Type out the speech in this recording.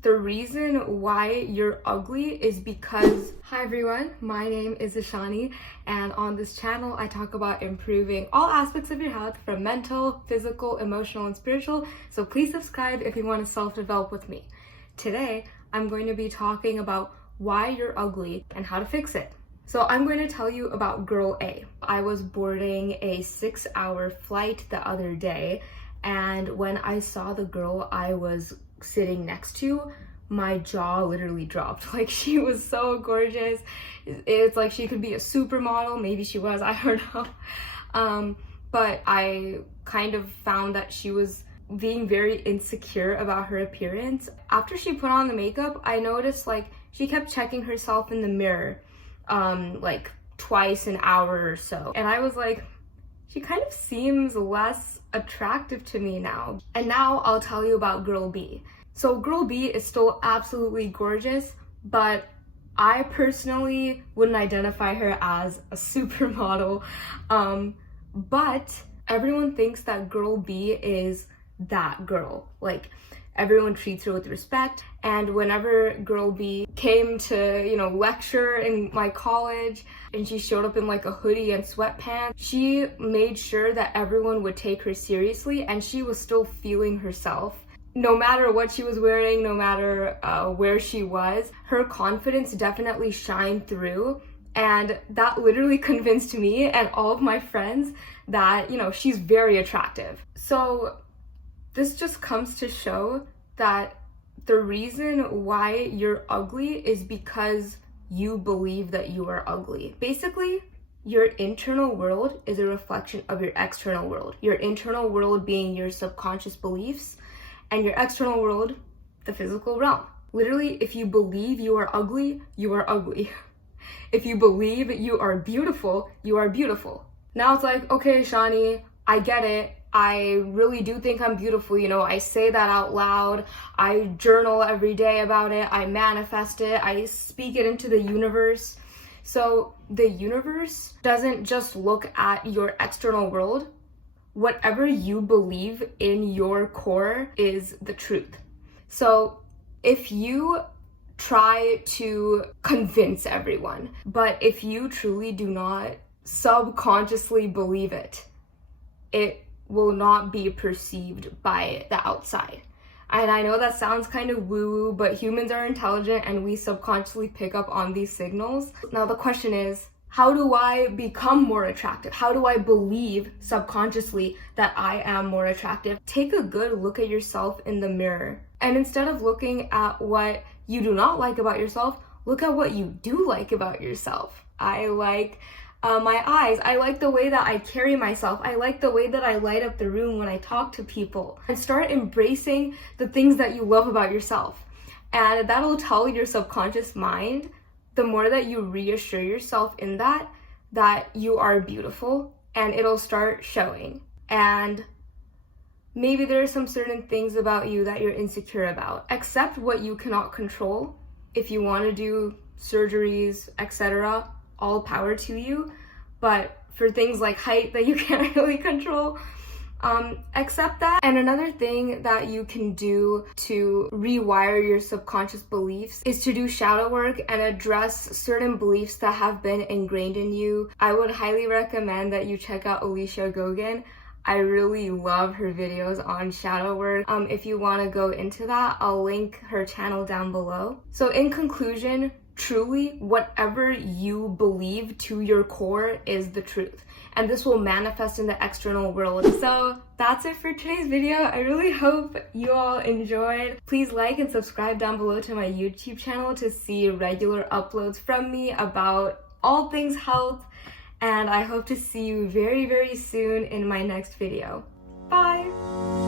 The reason why you're ugly is because... Hi everyone, my name is Ishani, and on this channel I talk about improving all aspects of your health from mental, physical, emotional, and spiritual, so please subscribe if you want to self-develop with me. Today, I'm going to be talking about why you're ugly and how to fix it. So I'm going to tell you about Girl A. I was boarding a 6-hour flight the other day, and when I saw the girl I was sitting next to, my jaw literally dropped. Like, she was so gorgeous. It's like she could be a supermodel. Maybe she was, I don't know. But I kind of found that she was being very insecure about her appearance. After she put on the makeup, I noticed like she kept checking herself in the mirror like twice an hour or so. And I was like, she kind of seems less attractive to me now. And now I'll tell you about Girl B. So Girl B is still absolutely gorgeous, but I personally wouldn't identify her as a supermodel. But everyone thinks that Girl B is that girl. Like, everyone treats her with respect. And whenever Girl B came to, lecture in my college, and she showed up in like a hoodie and sweatpants, she made sure that everyone would take her seriously, and she was still feeling herself. No matter what she was wearing, no matter where she was, her confidence definitely shined through. And that literally convinced me and all of my friends that, she's very attractive. So this just comes to show that the reason why you're ugly is because you believe that you are ugly. Basically, your internal world is a reflection of your external world. Your internal world being your subconscious beliefs, and your external world, the physical realm. Literally, if you believe you are ugly, you are ugly. If you believe you are beautiful, you are beautiful. Now it's like, okay, Shani, I get it. I really do think I'm beautiful, I say that out loud. I journal every day about it. I manifest it. I speak it into the universe. So the universe doesn't just look at your external world. Whatever you believe in your core is the truth. So if you try to convince everyone, but if you truly do not subconsciously believe it, it will not be perceived by the outside. And I know that sounds kind of woo-woo, but humans are intelligent and we subconsciously pick up on these signals. Now the question is, how do I become more attractive? How do I believe subconsciously that I am more attractive? Take a good look at yourself in the mirror. And instead of looking at what you do not like about yourself, look at what you do like about yourself. I like my eyes. I like the way that I carry myself. I like the way that I light up the room when I talk to people. And start embracing the things that you love about yourself. And that'll tell your subconscious mind, the more that you reassure yourself in that you are beautiful, and it'll start showing. And maybe there are some certain things about you that you're insecure about. Accept what you cannot control. If you want to do surgeries, etc., all power to you. But for things like height that you can't really control, accept that. And another thing that you can do to rewire your subconscious beliefs is to do shadow work and address certain beliefs that have been ingrained in you. I would highly recommend that you check out Alicia Gogan. I really love her videos on shadow work. If you want to go into that, I'll link her channel down below. So in conclusion, truly, whatever you believe to your core is the truth. And this will manifest in the external world. So that's it for today's video. I really hope you all enjoyed. Please like and subscribe down below to my YouTube channel to see regular uploads from me about all things health. And I hope to see you very, very soon in my next video. Bye!